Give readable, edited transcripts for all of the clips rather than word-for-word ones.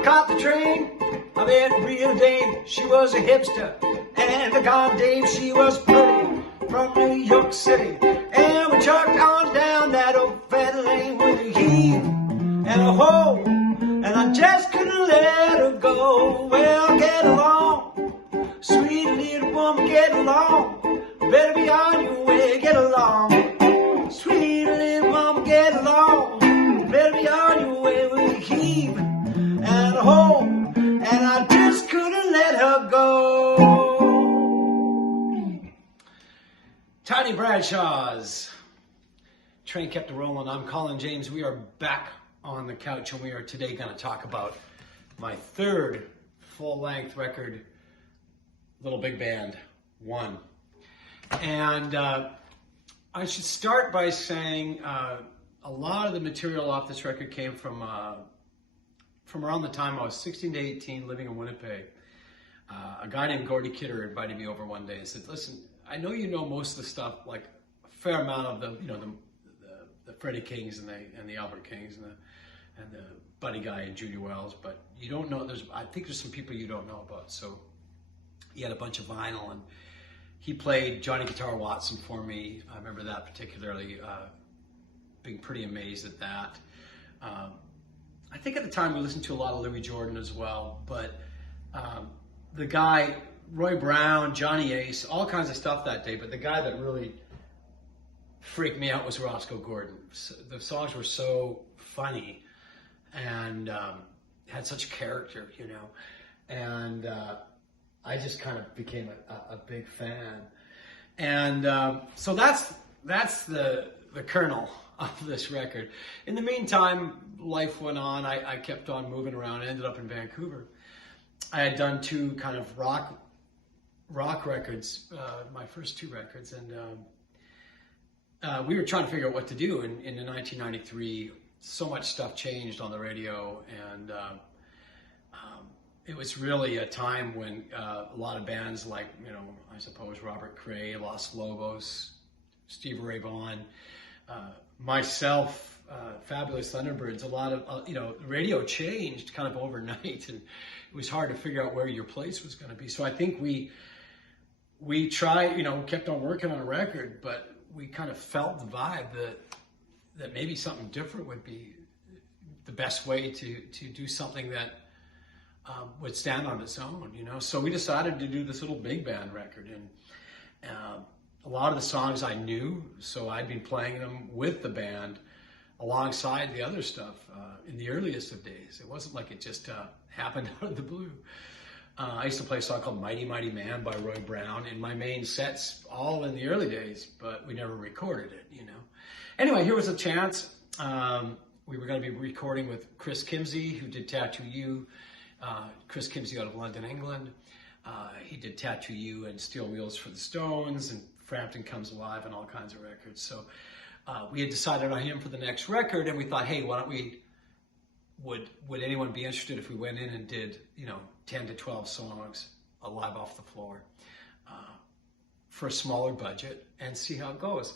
I caught the train. I met a real dame. She was a hipster. And the god dame, she was pretty. From New York City. And we chugged on down that old fat lane with a heave and a hoe. And I just couldn't let her go. Well, get along. Sweet little woman, get along. Better be on your way, get along. Sweet little woman, get along. Better be on your way with a heave and a hoe. And I just couldn't let her go. Tiny Bradshaw's Train Kept a Rolling. I'm Colin James. We are back on the couch, and we are today going to talk about my third full-length record, Little Big Band 1. And I should start by saying a lot of the material off this record came from around the time I was 16 to 18, living in Winnipeg. A guy named Gordy Kidder invited me over one day and said, "Listen, I know you know most of the stuff, like a fair amount of the, the Freddie Kings and the Albert Kings and the Buddy Guy and Judy Wells, but you don't know. I think there's some people you don't know about." So he had a bunch of vinyl, and he played Johnny Guitar Watson for me. I remember that particularly, being pretty amazed at that. I think at the time we listened to a lot of Louis Jordan as well, but the guy, Roy Brown, Johnny Ace, all kinds of stuff that day, but the guy that really freaked me out was Roscoe Gordon. The songs were so funny and had such character, and I just kind of became a big fan. And so that's the kernel of this record. In the meantime, life went on. I kept on moving around. I ended up in Vancouver. I had done two kind of rock records, my first two records, and we were trying to figure out what to do. In 1993, so much stuff changed on the radio, and it was really a time when a lot of bands like, I suppose Robert Cray, Los Lobos, Stevie Ray Vaughan, myself, Fabulous Thunderbirds, a lot of, radio changed kind of overnight, and it was hard to figure out where your place was going to be. So I think we tried, kept on working on a record, but we kind of felt the vibe that maybe something different would be the best way to do something that would stand on its own, So we decided to do this Little Big Band record, and a lot of the songs I knew, so I'd been playing them with the band alongside the other stuff in the earliest of days. It wasn't like it just happened out of the blue. I used to play a song called Mighty Mighty Man by Roy Brown in my main sets all in the early days, but we never recorded it, Anyway, here was a chance. We were going to be recording with Chris Kimsey, who did Tattoo You. Chris Kimsey out of London, England. He did Tattoo You and Steel Wheels for the Stones and Frampton Comes Alive and all kinds of records. So we had decided on him for the next record, and we thought, hey, why don't we, would anyone be interested if we went in and did, 10 to 12 songs live off the floor for a smaller budget and see how it goes.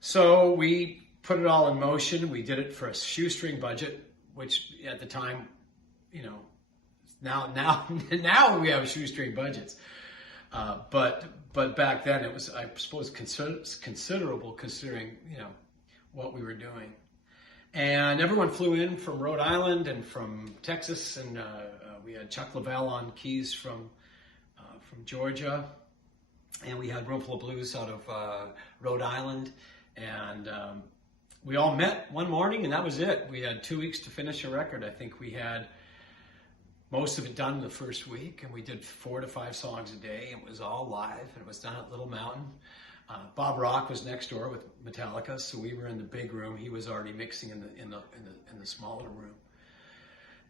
So we put it all in motion. We did it for a shoestring budget, which at the time, now we have shoestring budgets. But back then it was, I suppose, considerable considering, what we were doing. And everyone flew in from Rhode Island and from Texas, and we had Chuck Lavelle on keys from Georgia, and we had Roomful of Blues out of Rhode Island, and we all met one morning, and that was it. We had 2 weeks to finish a record. I think we had most of it done in the first week, and we did 4 to 5 songs a day. It was all live, and it was done at Little Mountain. Bob Rock was next door with Metallica, so we were in the big room. He was already mixing in the smaller room,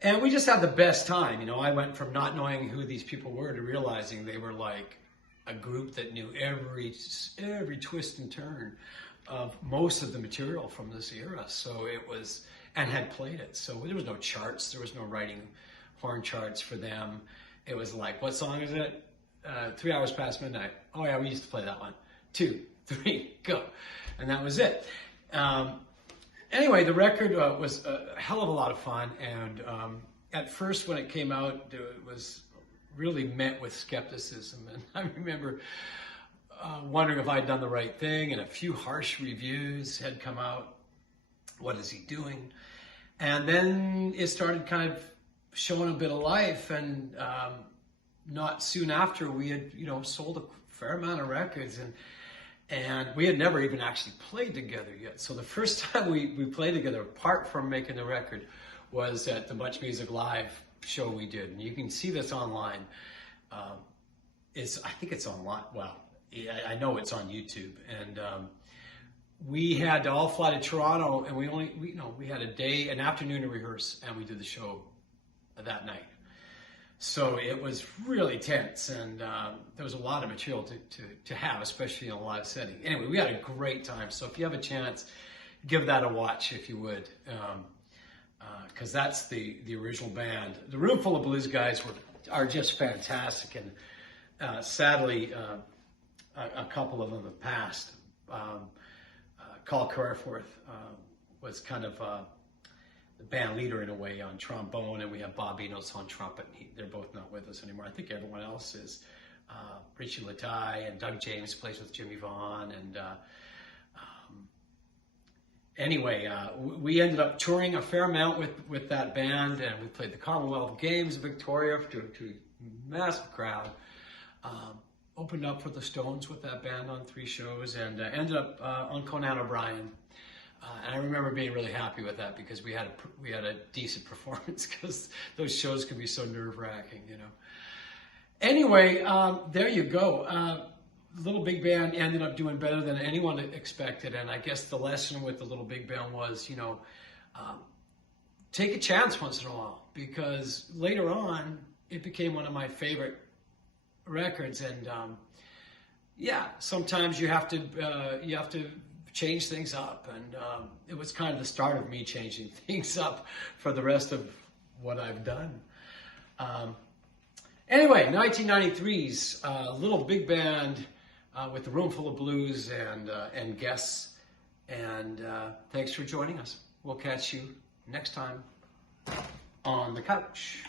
and we just had the best time. I went from not knowing who these people were to realizing they were like a group that knew every twist and turn of most of the material from this era. So it was, and had played it. So there was no charts. There was no writing horn charts for them. It was like, what song is it? 3 hours past midnight. Oh yeah, we used to play that one. 2, 3, go. And that was it. Anyway, the record was a hell of a lot of fun, and at first when it came out, it was really met with skepticism. And I remember wondering if I'd done the right thing, and a few harsh reviews had come out. What is he doing? And then it started kind of showing a bit of life, and not soon after we had, sold a fair amount of records, and we had never even actually played together yet. So the first time we played together, apart from making the record, was at the Much Music Live show we did. And you can see this online. I think it's online. Well, I know it's on YouTube. And we had to all fly to Toronto, and we had an afternoon to rehearse, and we did the show that night. So it was really tense, and there was a lot of material to have, especially in a live setting. Anyway, we had a great time. So if you have a chance, give that a watch if you would, because that's the original band. The Room Full of Blues guys are just fantastic, and sadly, a couple of them have passed. Carl Kerforth was kind of the band leader in a way on trombone, and we have Bob Enos on trumpet. They're both not with us anymore. I think everyone else is. Richie Latai and Doug James plays with Jimmy Vaughn, and anyway, we ended up touring a fair amount with that band, and we played the Commonwealth Games in Victoria to a massive crowd. Opened up for the Stones with that band on 3 shows, and ended up on Conan O'Brien. And I remember being really happy with that, because we had a decent performance, because those shows can be so nerve-wracking, Anyway, there you go. Little Big Band ended up doing better than anyone expected, and I guess the lesson with the Little Big Band was, take a chance once in a while, because later on it became one of my favorite records, and sometimes you have to change things up, and it was kind of the start of me changing things up for the rest of what I've done. Anyway, 1993's Little Big Band with the Room Full of Blues and guests, and thanks for joining us. We'll catch you next time on the couch.